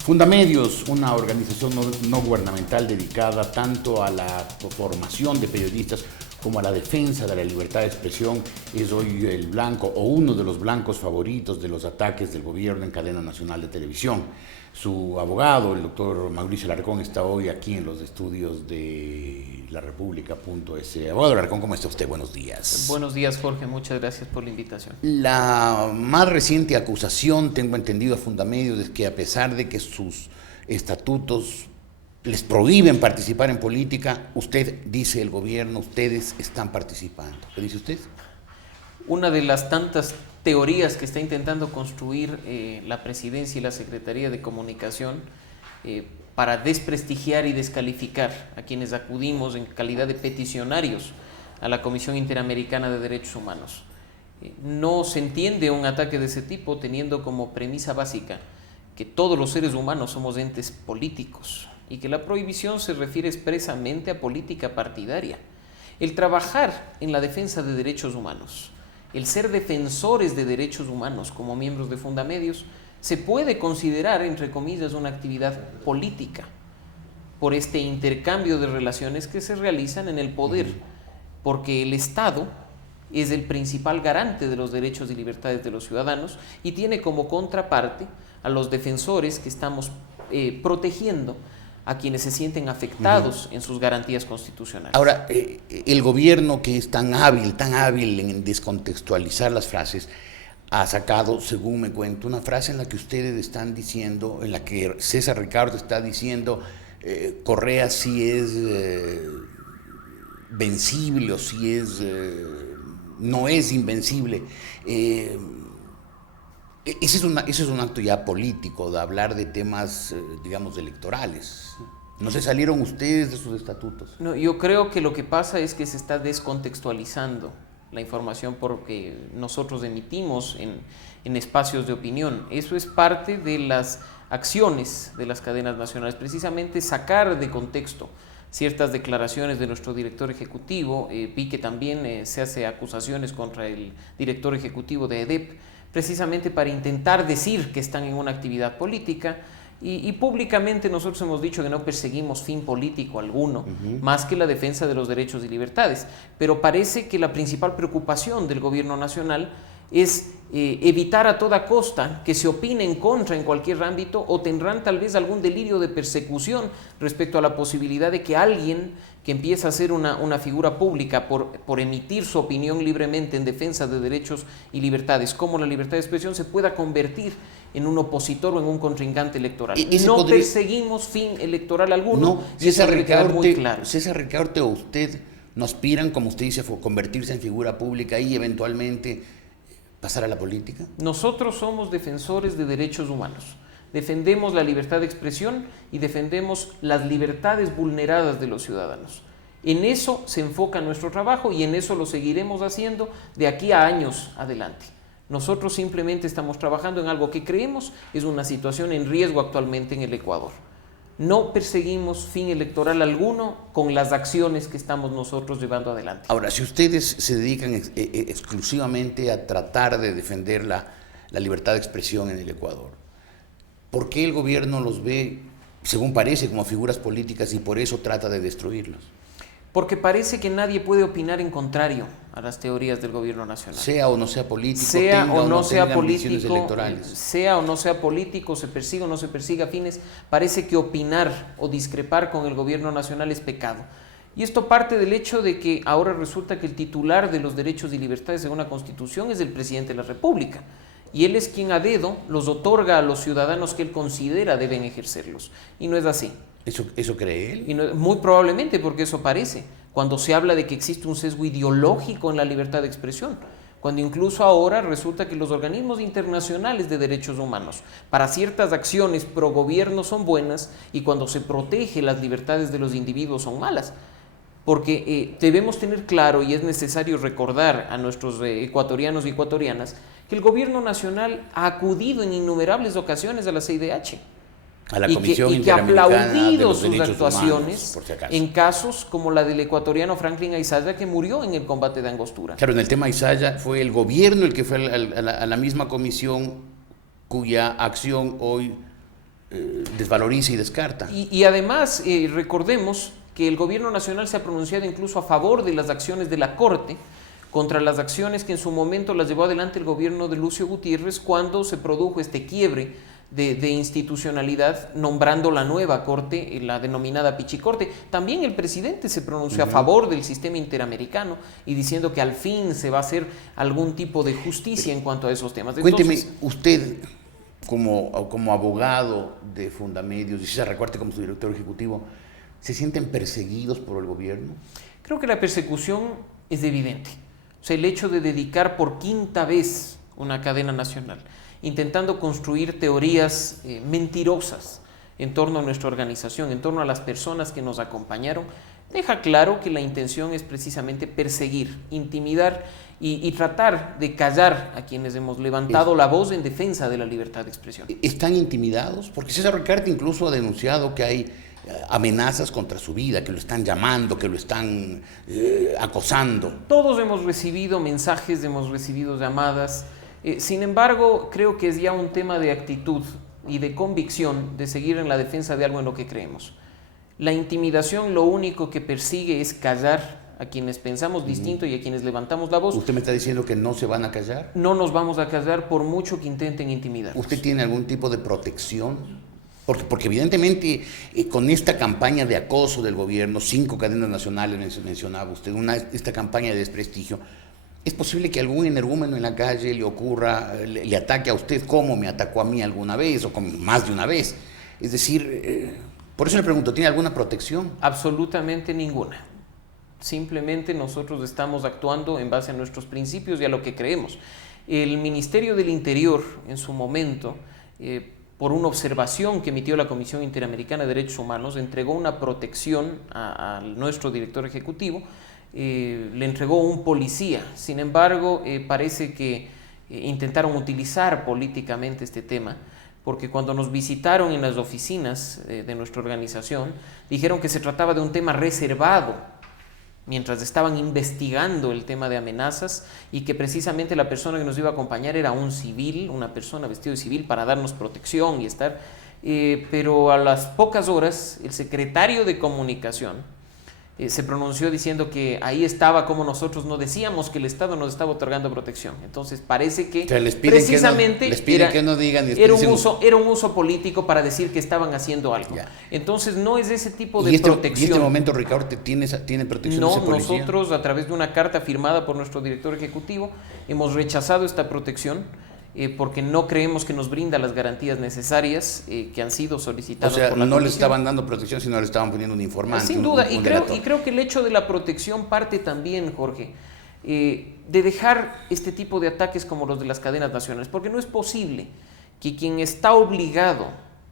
Fundamedios, una organización no gubernamental dedicada tanto a la formación de periodistas como a la defensa de la libertad de expresión, es hoy el blanco o uno de los blancos favoritos de los ataques del gobierno en cadena nacional de televisión. Su abogado, el doctor Mauricio Alarcón, está hoy aquí en los estudios de la República.es. Abogado Alarcón, ¿cómo está usted? Buenos días. Buenos días, Jorge. Muchas gracias por la invitación. La más reciente acusación, tengo entendido a Fundamedios, es que a pesar de que sus estatutos les prohíben participar en política, usted dice, el gobierno, ustedes están participando. ¿Qué dice usted? Una de las tantas teorías que está intentando construir la presidencia y la Secretaría de Comunicación para desprestigiar y descalificar a quienes acudimos en calidad de peticionarios a la Comisión Interamericana de Derechos Humanos. No se entiende un ataque de ese tipo teniendo como premisa básica que todos los seres humanos somos entes políticos y que la prohibición se refiere expresamente a política partidaria. El trabajar en la defensa de derechos humanos, el ser defensores de derechos humanos como miembros de Fundamedios, se puede considerar, entre comillas, una actividad política por este intercambio de relaciones que se realizan en el poder, porque el Estado es el principal garante de los derechos y libertades de los ciudadanos y tiene como contraparte a los defensores que estamos protegiendo a quienes se sienten afectados en sus garantías constitucionales. Ahora, el gobierno, que es tan hábil en descontextualizar las frases, ha sacado, según me cuento, una frase en la que ustedes están diciendo, en la que César Ricardo está diciendo, Correa sí es vencible o sí es, no es invencible. Ese es un acto ya político, de hablar de temas, digamos, electorales. ¿No se salieron ustedes de sus estatutos? No, yo creo que lo que pasa es que se está descontextualizando la información porque nosotros emitimos en espacios de opinión. Eso es parte de las acciones de las cadenas nacionales, precisamente sacar de contexto ciertas declaraciones de nuestro director ejecutivo. Vi que también se hace acusaciones contra el director ejecutivo de EDEP, precisamente para intentar decir que están en una actividad política y públicamente nosotros hemos dicho que no perseguimos fin político alguno, más que la defensa de los derechos y libertades, pero parece que la principal preocupación del gobierno nacional es evitar a toda costa que se opine en contra en cualquier ámbito, o tendrán tal vez algún delirio de persecución respecto a la posibilidad de que alguien que empieza a ser una figura pública por emitir su opinión libremente en defensa de derechos y libertades, como la libertad de expresión, se pueda convertir en un opositor o en un contrincante electoral. No perseguimos fin electoral alguno, no, y eso debe quedar muy claro. César Ricaurte o usted no aspiran, como usted dice, a convertirse en figura pública y eventualmente pasar a la política. Nosotros somos defensores de derechos humanos. Defendemos la libertad de expresión y defendemos las libertades vulneradas de los ciudadanos. En eso se enfoca nuestro trabajo y en eso lo seguiremos haciendo de aquí a años adelante. Nosotros simplemente estamos trabajando en algo que creemos es una situación en riesgo actualmente en el Ecuador. No perseguimos fin electoral alguno con las acciones que estamos nosotros llevando adelante. Ahora, si ustedes se dedican exclusivamente a tratar de defender la libertad de expresión en el Ecuador, ¿por qué el gobierno los ve, según parece, como figuras políticas y por eso trata de destruirlos? Porque parece que nadie puede opinar en contrario a las teorías del gobierno nacional. Sea o no sea político, sea tenga o no sea político, electorales. Sea o no sea político, se persiga o no se persiga fines, parece que opinar o discrepar con el gobierno nacional es pecado. Y esto parte del hecho de que ahora resulta que el titular de los derechos y libertades según la Constitución es el presidente de la República. Y él es quien a dedo los otorga a los ciudadanos que él considera deben ejercerlos. Y no es así. ¿Eso cree él? Y no, muy probablemente, porque eso parece, cuando se habla de que existe un sesgo ideológico en la libertad de expresión, cuando incluso ahora resulta que los organismos internacionales de derechos humanos para ciertas acciones pro gobierno son buenas y cuando se protege las libertades de los individuos son malas. Porque debemos tener claro, y es necesario recordar a nuestros ecuatorianos y ecuatorianas, que el gobierno nacional ha acudido en innumerables ocasiones a la CIDH. A la Comisión y que ha aplaudido sus actuaciones humanos, si en casos como la del ecuatoriano Franklin Aizaya, que murió en el combate de Angostura. Claro, en el tema Aizaya fue el gobierno el que fue a la misma comisión cuya acción hoy desvaloriza y descarta. Y además, recordemos que el gobierno nacional se ha pronunciado incluso a favor de las acciones de la Corte contra las acciones que en su momento las llevó adelante el gobierno de Lucio Gutiérrez cuando se produjo este quiebre de institucionalidad, nombrando la nueva Corte, la denominada Pichicorte. También el presidente se pronunció a favor del sistema interamericano y diciendo que al fin se va a hacer algún tipo de justicia en cuanto a esos temas. Cuénteme, usted como abogado de Fundamedios y César Recuarte como su director ejecutivo, ¿se sienten perseguidos por el gobierno? Creo que la persecución es evidente. O sea, el hecho de dedicar por quinta vez una cadena nacional, intentando construir teorías mentirosas en torno a nuestra organización, en torno a las personas que nos acompañaron, deja claro que la intención es precisamente perseguir, intimidar y tratar de callar a quienes hemos levantado la voz en defensa de la libertad de expresión. ¿Están intimidados? Porque César Recarte incluso ha denunciado que hay amenazas contra su vida, que lo están llamando, que lo están acosando. Todos hemos recibido mensajes, hemos recibido llamadas. Sin embargo, creo que es ya un tema de actitud y de convicción de seguir en la defensa de algo en lo que creemos. La intimidación lo único que persigue es callar a quienes pensamos distinto y a quienes levantamos la voz. ¿Usted me está diciendo que no se van a callar? No nos vamos a callar por mucho que intenten intimidar. ¿Usted tiene algún tipo de protección? Porque evidentemente con esta campaña de acoso del gobierno, 5 cadenas nacionales mencionaba usted, esta campaña de desprestigio, ¿es posible que algún energúmeno en la calle le ataque a usted como me atacó a mí alguna vez o como más de una vez? Es decir, por eso le pregunto, ¿tiene alguna protección? Absolutamente ninguna. Simplemente nosotros estamos actuando en base a nuestros principios y a lo que creemos. El Ministerio del Interior, en su momento, por una observación que emitió la Comisión Interamericana de Derechos Humanos, entregó una protección a nuestro director ejecutivo, le entregó un policía. Sin embargo, parece que intentaron utilizar políticamente este tema, porque cuando nos visitaron en las oficinas de nuestra organización, dijeron que se trataba de un tema reservado, mientras estaban investigando el tema de amenazas, y que precisamente la persona que nos iba a acompañar era un civil, una persona vestida de civil para darnos protección y estar, pero a las pocas horas el secretario de Comunicación se pronunció diciendo que ahí estaba como nosotros no decíamos que el Estado nos estaba otorgando protección. Entonces parece que precisamente era un uso político para decir que estaban haciendo algo. Ya. Entonces no es ese tipo de protección. ¿Y este momento, Ricardo, tiene protección de ese policía? Nosotros, a través de una carta firmada por nuestro director ejecutivo, hemos rechazado esta protección porque no creemos que nos brinda las garantías necesarias que han sido solicitadas por la Comisión. No le estaban dando protección, sino le estaban poniendo un informante. Sin duda, y creo que el hecho de la protección parte también, Jorge, de dejar este tipo de ataques como los de las cadenas nacionales, porque no es posible que quien está obligado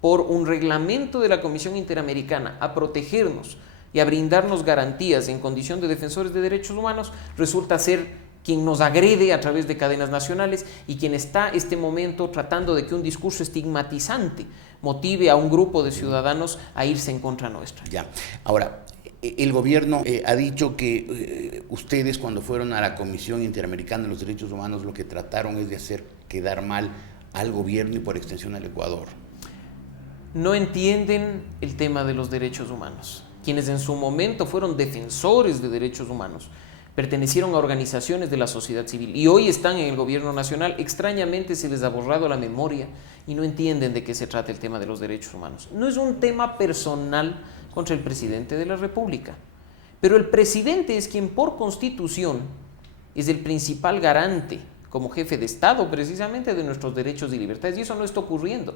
por un reglamento de la Comisión Interamericana a protegernos y a brindarnos garantías en condición de defensores de derechos humanos resulta ser quien nos agrede a través de cadenas nacionales y quien está este momento tratando de que un discurso estigmatizante motive a un grupo de ciudadanos a irse en contra nuestra. Ya. Ahora, el gobierno ha dicho que ustedes cuando fueron a la Comisión Interamericana de los Derechos Humanos lo que trataron es de hacer quedar mal al gobierno y por extensión al Ecuador. No entienden el tema de los derechos humanos. Quienes en su momento fueron defensores de derechos humanos pertenecieron a organizaciones de la sociedad civil y hoy están en el gobierno nacional. Extrañamente se les ha borrado la memoria y no entienden de qué se trata el tema de los derechos humanos. No es un tema personal contra el presidente de la República, pero el presidente es quien por constitución es el principal garante como jefe de Estado precisamente de nuestros derechos y libertades, y eso no está ocurriendo.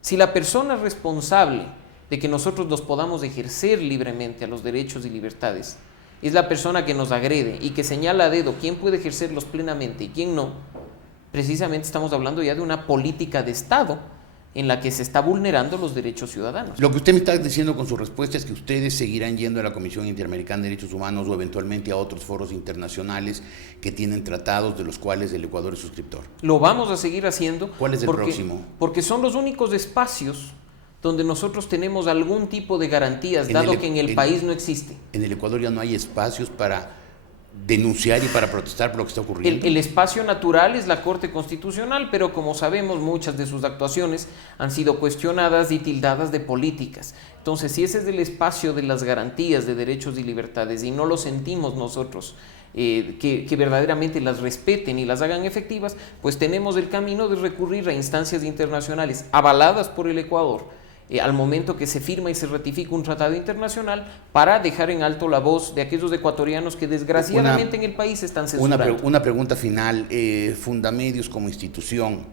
Si la persona responsable de que nosotros los podamos ejercer libremente a los derechos y libertades es la persona que nos agrede y que señala a dedo quién puede ejercerlos plenamente y quién no, precisamente estamos hablando ya de una política de Estado en la que se está vulnerando los derechos ciudadanos. Lo que usted me está diciendo con su respuesta es que ustedes seguirán yendo a la Comisión Interamericana de Derechos Humanos o eventualmente a otros foros internacionales que tienen tratados de los cuales el Ecuador es suscriptor. Lo vamos a seguir haciendo. ¿Cuál es el próximo? Porque son los únicos espacios donde nosotros tenemos algún tipo de garantías, dado que en el país no existe. En el Ecuador ya no hay espacios para denunciar y para protestar por lo que está ocurriendo? El espacio natural es la Corte Constitucional, pero como sabemos, muchas de sus actuaciones han sido cuestionadas y tildadas de políticas. Entonces, si ese es el espacio de las garantías de derechos y libertades y no lo sentimos nosotros, que verdaderamente las respeten y las hagan efectivas, pues tenemos el camino de recurrir a instancias internacionales avaladas por el Ecuador, al momento que se firma y se ratifica un tratado internacional, para dejar en alto la voz de aquellos ecuatorianos que desgraciadamente en el país están censurando. Una pregunta final. Fundamedios como institución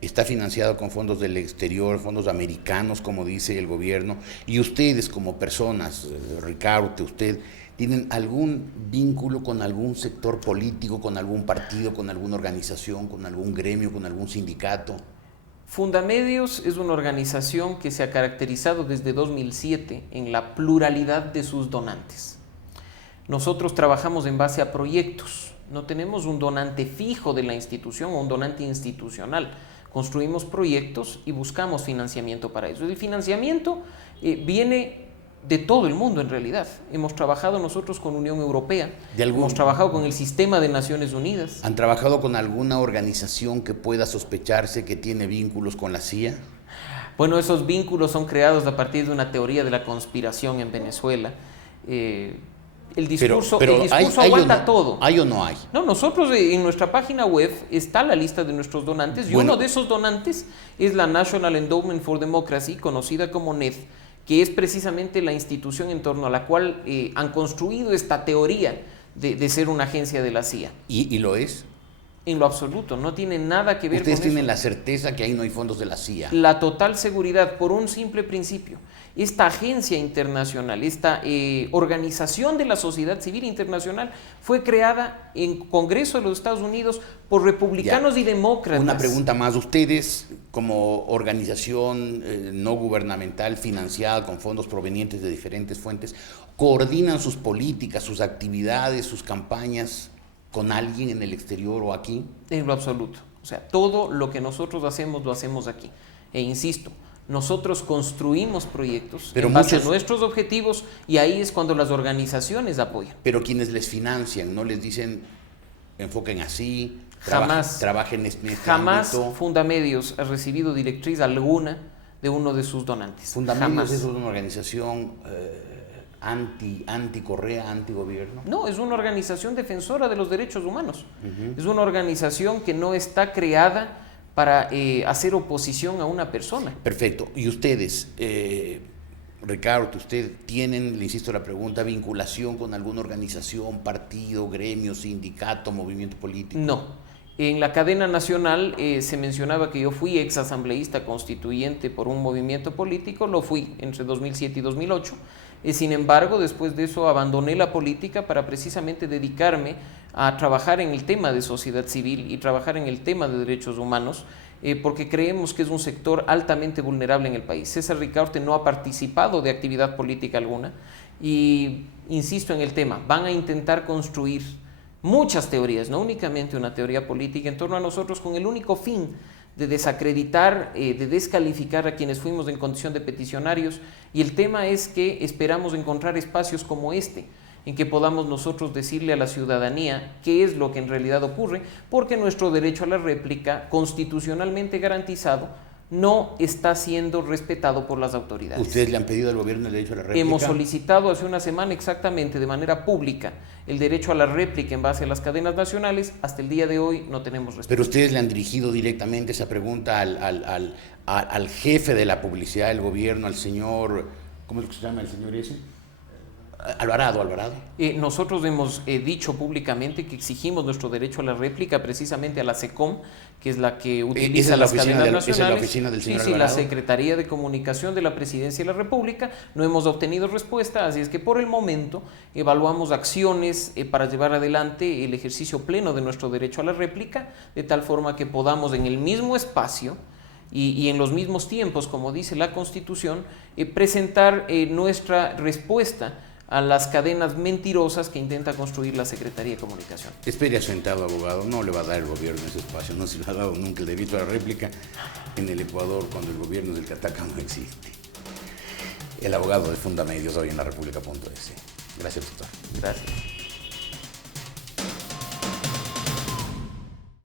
está financiado con fondos del exterior, fondos americanos, como dice el gobierno, y ustedes como personas, Ricardo, usted, ¿tienen algún vínculo con algún sector político, con algún partido, con alguna organización, con algún gremio, con algún sindicato? Fundamedios es una organización que se ha caracterizado desde 2007 en la pluralidad de sus donantes. Nosotros trabajamos en base a proyectos, no tenemos un donante fijo de la institución o un donante institucional. Construimos proyectos y buscamos financiamiento para eso. El financiamiento viene de todo el mundo en realidad. Hemos trabajado nosotros con Unión Europea, hemos trabajado con el Sistema de Naciones Unidas. ¿Han trabajado con alguna organización que pueda sospecharse que tiene vínculos con la CIA? Bueno, esos vínculos son creados a partir de una teoría de la conspiración en Venezuela. El discurso aguanta todo. ¿Hay o no hay? No, nosotros en nuestra página web está la lista de nuestros donantes, y uno de esos donantes es la National Endowment for Democracy, conocida como NED, que es precisamente la institución en torno a la cual han construido esta teoría de ser una agencia de la CIA. ¿Y lo es? En lo absoluto, no tiene nada que ver con eso. ¿Ustedes tienen la certeza que ahí no hay fondos de la CIA? La total seguridad, por un simple principio. Esta agencia internacional, esta organización de la sociedad civil internacional fue creada en Congreso de los Estados Unidos por republicanos y demócratas. Una pregunta más. Ustedes, como organización no gubernamental financiada con fondos provenientes de diferentes fuentes, ¿coordinan sus políticas, sus actividades, sus campañas con alguien en el exterior o aquí? En lo absoluto. O sea, todo lo que nosotros hacemos, lo hacemos aquí. E insisto, nosotros construimos proyectos en base a nuestros objetivos, y ahí es cuando las organizaciones apoyan. Pero quienes les financian, ¿no les dicen enfoquen así, jamás, trabajen en este jamás ámbito? Fundamedios ha recibido directriz alguna de uno de sus donantes. ¿Fundamedios es una organización anti-Correa, anti-gobierno? No, es una organización defensora de los derechos humanos. Es una organización que no está creada para hacer oposición a una persona. Perfecto. ¿Y ustedes, Ricardo, usted tienen, le insisto la pregunta, vinculación con alguna organización, partido, gremio, sindicato, movimiento político? No. En la cadena nacional se mencionaba que yo fui ex asambleísta constituyente por un movimiento político, lo fui entre 2007 y 2008. Sin embargo, después de eso abandoné la política para precisamente dedicarme a trabajar en el tema de sociedad civil y trabajar en el tema de derechos humanos, porque creemos que es un sector altamente vulnerable en el país. César Ricaurte no ha participado de actividad política alguna y insisto en el tema, van a intentar construir muchas teorías, no únicamente una teoría política en torno a nosotros, con el único fin de desacreditar, de descalificar a quienes fuimos en condición de peticionarios, y el tema es que esperamos encontrar espacios como este, en que podamos nosotros decirle a la ciudadanía qué es lo que en realidad ocurre, porque nuestro derecho a la réplica, constitucionalmente garantizado, no está siendo respetado por las autoridades. ¿Ustedes le han pedido al gobierno el derecho a la réplica? Hemos solicitado hace una semana exactamente de manera pública el derecho a la réplica en base a las cadenas nacionales. Hasta el día de hoy no tenemos respuesta. ¿Pero ustedes le han dirigido directamente esa pregunta al jefe de la publicidad del gobierno, al señor, ¿cómo es que se llama el señor ese? Alvarado. Nosotros hemos dicho públicamente que exigimos nuestro derecho a la réplica precisamente a la SECOM, que es la que utiliza las cadenas nacionales. ¿Esa es la oficina del señor Alvarado? Sí, la Secretaría de Comunicación de la Presidencia de la República. No hemos obtenido respuesta, así es que por el momento evaluamos acciones para llevar adelante el ejercicio pleno de nuestro derecho a la réplica, de tal forma que podamos en el mismo espacio y en los mismos tiempos, como dice la Constitución, presentar nuestra respuesta a las cadenas mentirosas que intenta construir la Secretaría de Comunicación. Espere sentado, abogado, no le va a dar el gobierno ese espacio, no se le ha dado nunca el derecho a la réplica en el Ecuador cuando el gobierno del Cataca no existe. El abogado de Fundamedios hoy en la República.es. Gracias, doctor. Gracias.